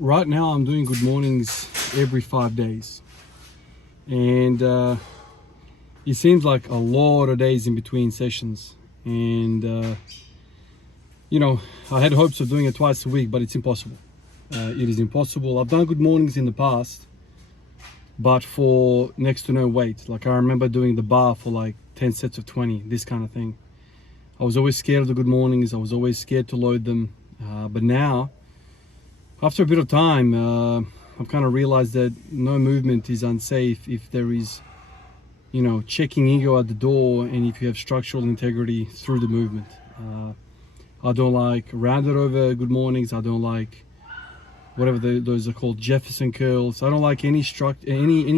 right now I'm doing good mornings every 5 days, and it seems like a lot of days in between sessions. And I had hopes of doing it twice a week, but it's impossible. It is impossible. I've done good mornings in the past, but for next to no weight. Like, I remember doing the bar for like 10 sets of 20, this kind of thing. I was always scared of the good mornings. I was always scared to load them. But now, after a bit of time, I've kind of realized that no movement is unsafe if there is, checking ego at the door, and if you have structural integrity through the movement. I don't like rounded over good mornings. I don't like whatever those are called, Jefferson curls. I don't like any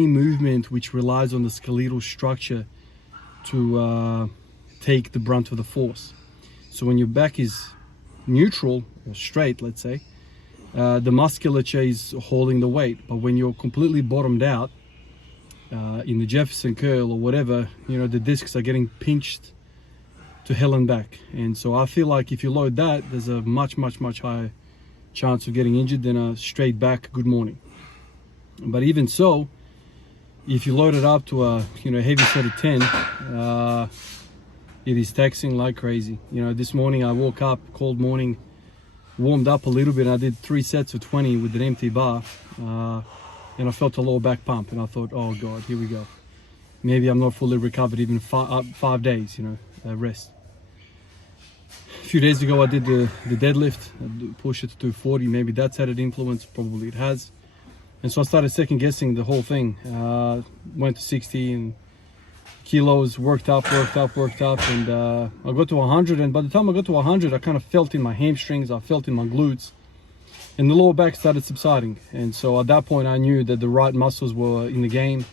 movement which relies on the skeletal structure to take the brunt of the force. So when your back is neutral or straight, let's say, the musculature is holding the weight. But when you're completely bottomed out in the Jefferson curl or whatever, the discs are getting pinched to hell and back. And so I feel like if you load that, there's a much higher chance of getting injured than a straight back good morning. But even so, if you load it up to a heavy set of 10, it is taxing like crazy. This morning I woke up, cold morning, warmed up a little bit, and I did 3 sets of 20 with an empty bar, and I felt a lower back pump, and I thought, oh God, here we go. Maybe I'm not fully recovered even 5 days, rest. A few days ago I did the deadlift, I pushed it to 240. Maybe that's had an influence, probably it has. And so I started second guessing the whole thing. Went to 60 kilos, worked up, and I got to 100. And by the time I got to 100, I kind of felt in my hamstrings, I felt in my glutes, and the lower back started subsiding. And so at that point I knew that the right muscles were in the game.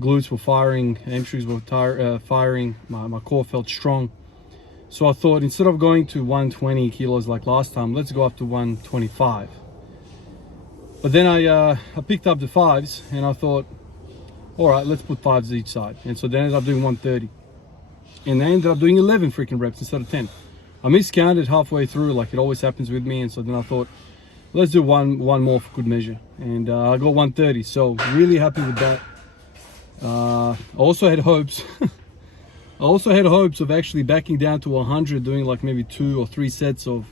Glutes were firing, hamstrings were firing, my core felt strong. So I thought, instead of going to 120 kilos like last time, let's go up to 125. But then I picked up the 5s, and I thought, all right, let's put 5s each side. And so they ended up doing 130. And they ended up doing 11 freaking reps instead of 10. I miscounted halfway through, like it always happens with me. And so then I thought, let's do one more for good measure. And I got 130. So really happy with that. I also had hopes. I also had hopes of actually backing down to 100, doing like maybe 2 or 3 sets of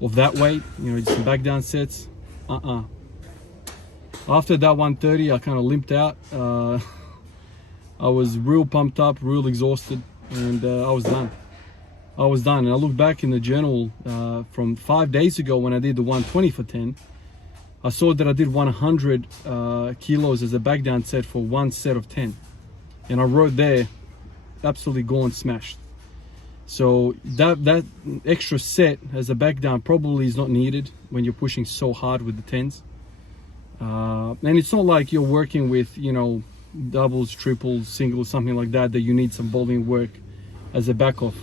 that weight. Just some back down sets. After that 130, I kind of limped out. I was real pumped up, real exhausted, and I was done. And I look back in the journal from 5 days ago when I did the 120 for 10. I saw that I did 100 kilos as a back down set for 1 set of 10. And I wrote there, absolutely gone, smashed. So that extra set as a back down probably is not needed when you're pushing so hard with the 10s. And it's not like you're working with, doubles, triples, singles, something like that you need some volume work as a back off.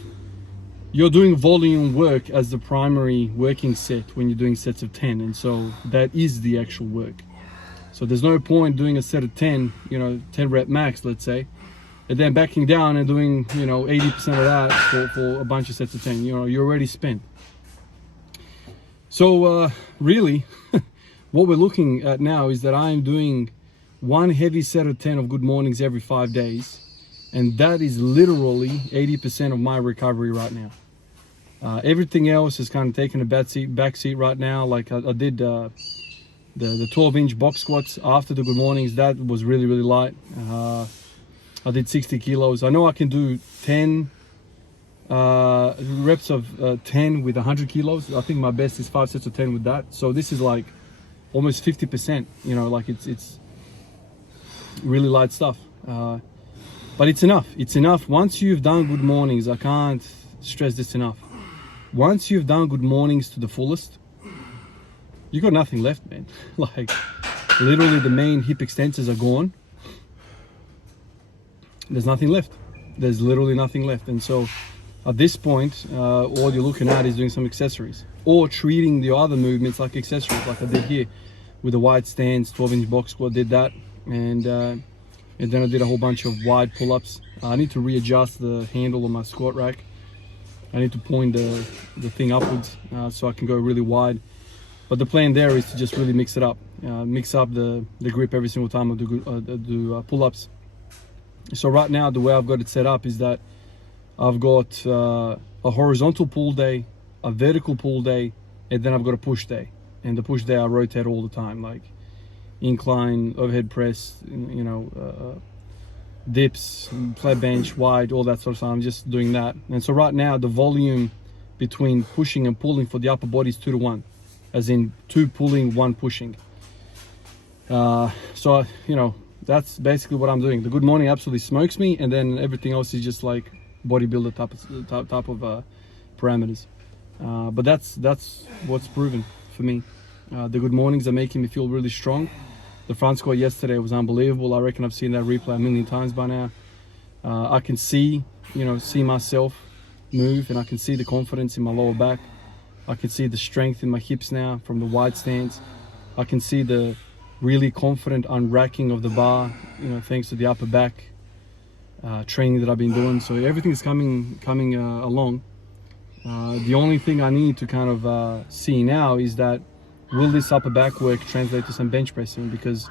You're doing volume work as the primary working set when you're doing sets of 10, and so that is the actual work. So there's no point doing a set of 10, 10 rep max, let's say, and then backing down and doing 80% of that for a bunch of sets of 10. You're already spent. So really what we're looking at now is that I'm doing 1 heavy set of 10 of good mornings every 5 days, and that is literally 80% of my recovery right now. Everything else is kind of taking a back seat right now. Like I did the 12-inch box squats after the good mornings. That was really light. I did 60 kilos. I know I can do 10 reps of 10 with 100 kilos. I think my best is 5 sets of 10 with that. So this is like almost 50%. Like it's really light stuff. But it's enough. It's enough. Once you've done good mornings, I can't stress this enough. Once you've done good mornings to the fullest, you got nothing left, man. Like, literally the main hip extensors are gone. There's nothing left. There's literally nothing left. And so at this point, all you're looking at is doing some accessories or treating the other movements like accessories, like I did here with the wide stance, 12-inch box squat, did that. And then I did a whole bunch of wide pull-ups. I need to readjust the handle on my squat rack. I need to point the thing upwards so I can go really wide. But the plan there is to just really mix it up, mix up the grip every single time I do pull-ups. So right now, the way I've got it set up is that I've got a horizontal pull day, a vertical pull day, and then I've got a push day. And the push day I rotate all the time, like incline, overhead press, dips, flat bench, wide, all that sort of stuff. I'm just doing that. And so right now, the volume between pushing and pulling for the upper body is 2 to 1, as in 2 pulling, 1 pushing. So that's basically what I'm doing. The good morning absolutely smokes me, and then everything else is just like bodybuilder type of parameters. But that's what's proven for me. The good mornings are making me feel really strong. The front squat yesterday was unbelievable. I reckon I've seen that replay a million times by now. I can see myself move, and I can see the confidence in my lower back. I can see the strength in my hips now from the wide stance. I can see the really confident unracking of the bar, thanks to the upper back training that I've been doing. So everything's coming along. The only thing I need to kind of see now is that, will this upper back work translate to some bench pressing? Because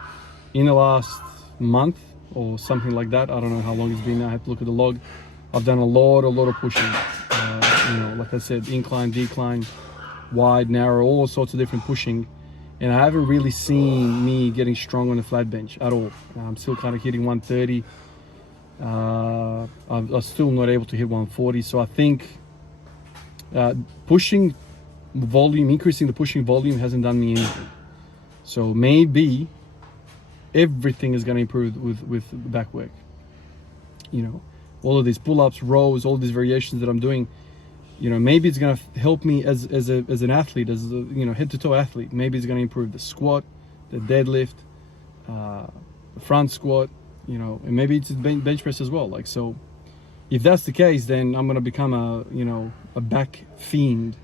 in the last month or something like that, I don't know how long it's been now, I have to look at the log, I've done a lot of pushing. Like I said, incline, decline, wide, narrow, all sorts of different pushing. And I haven't really seen me getting strong on the flat bench at all. I'm still kind of hitting 130. I'm still not able to hit 140. So I think pushing volume, increasing the pushing volume hasn't done me anything. So maybe everything is going to improve with back work. All of these pull-ups, rows, all these variations that I'm doing, maybe it's going to help me as an athlete, as a head-to-toe athlete. Maybe it's going to improve the squat, the deadlift, the front squat, and maybe it's bench press as well. Like, so if that's the case, then I'm going to become a back fiend.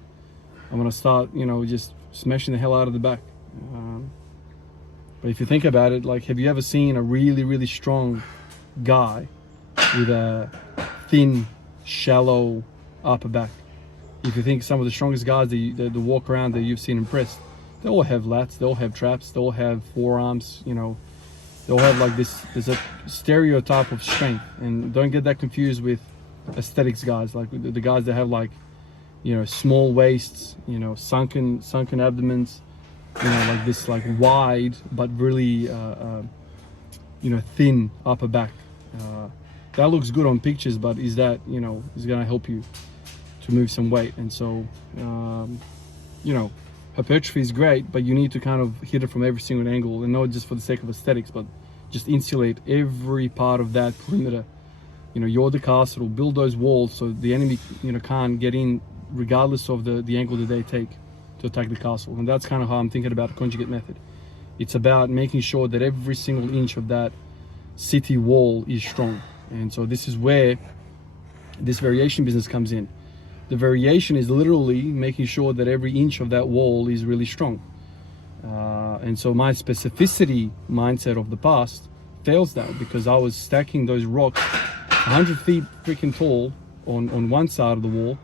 I'm going to start, just smashing the hell out of the back. But if you think about it, like, have you ever seen a really, really strong guy with a thin, shallow upper back? If you think some of the strongest guys that walk around that you've seen impressed, they all have lats, they all have traps, they all have forearms, they all have like this. There's a stereotype of strength, and don't get that confused with aesthetics guys, like the guys that have like, small waists, sunken abdomens, like this, like wide but really, thin upper back. That looks good on pictures, but is that, is going to help you to move some weight? And so, hypertrophy is great, but you need to kind of hit it from every single angle, and not just for the sake of aesthetics, but just insulate every part of that perimeter. You're the castle, build those walls so the enemy, can't get in, regardless of the angle that they take to attack the castle. And that's kind of how I'm thinking about the conjugate method. It's about making sure that every single inch of that city wall is strong. And so this is where this variation business comes in. The variation is literally making sure that every inch of that wall is really strong. And so my specificity mindset of the past fails that, because I was stacking those rocks 100 feet freaking tall on one side of the wall,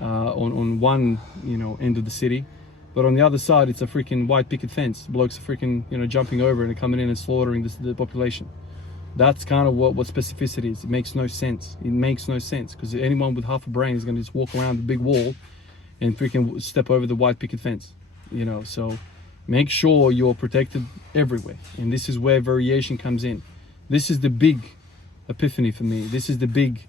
on one end of the city, but on the other side it's a freaking white picket fence. Blokes are freaking jumping over and coming in and slaughtering the population. That's kind of what specificity is. It makes no sense. It makes no sense, because anyone with half a brain is going to just walk around the big wall and freaking step over the white picket fence. So make sure you're protected everywhere. And this is where variation comes in. This is the big epiphany for me. This is the big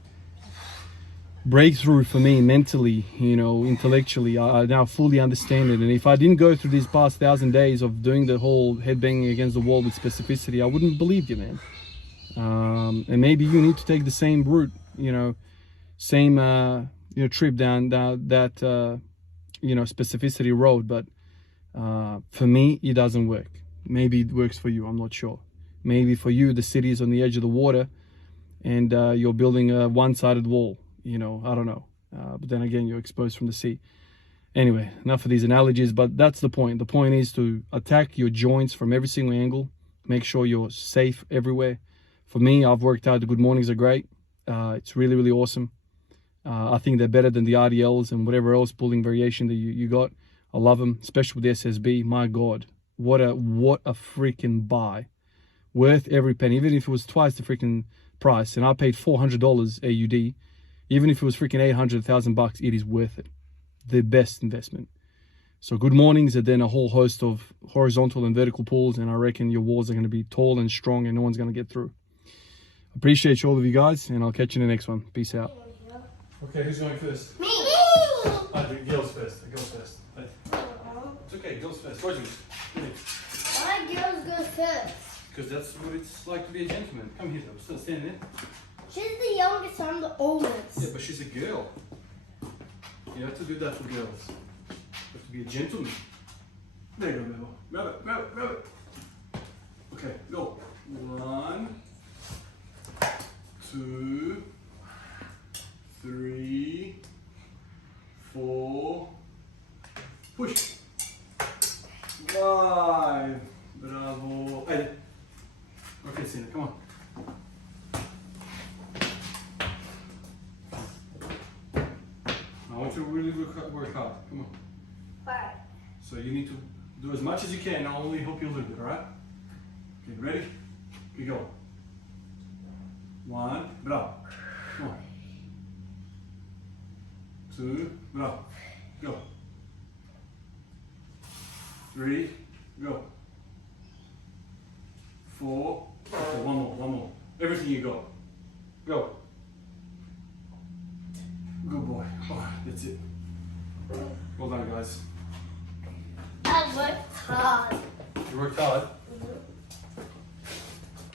breakthrough for me mentally, intellectually. I now fully understand it. And if I didn't go through these past 1,000 days of doing the whole headbanging against the wall with specificity, I wouldn't believe you, man. And maybe you need to take the same route, same trip down that specificity road. But for me, it doesn't work. Maybe it works for you, I'm not sure. Maybe for you, the city is on the edge of the water, and you're building a one-sided wall. I don't know. But then again, you're exposed from the sea. Anyway, enough of these analogies, but that's the point. The point is to attack your joints from every single angle. Make sure you're safe everywhere. For me, I've worked out the good mornings are great. It's really, really awesome. I think they're better than the RDLs and whatever else pulling variation that you got. I love them, especially with the SSB. My God, what a freaking buy. Worth every penny, even if it was twice the freaking price. And I paid $400 AUD. Even if it was freaking 800,000 bucks, it is worth it. The best investment. So good mornings, and then a whole host of horizontal and vertical pulls, and I reckon your walls are going to be tall and strong, and no one's going to get through. Appreciate all of you guys, and I'll catch you in the next one. Peace out. Okay, who's going first? Me! The girls first. The girls first. It's okay, girls first. Gorgeous. Why girls go first? Because that's what it's like to be a gentleman. Come here, though. Stand there. She's the youngest, I'm the oldest. Yeah, but she's a girl. You have to do that for girls. You have to be a gentleman. There you go, Mabel. Grab it. Okay, go. 1, 2, 3, 4. Push. 5. Bravo. Hey. Okay, Sina, come on. I want you to really work hard. Come on. 5. So you need to do as much as you can. I'll only help you a little bit, alright? Okay, ready? Here you go. 1, bravo. Come on. 2, bravo. Go. 3, go. 4, okay, one more. Everything you got. Go.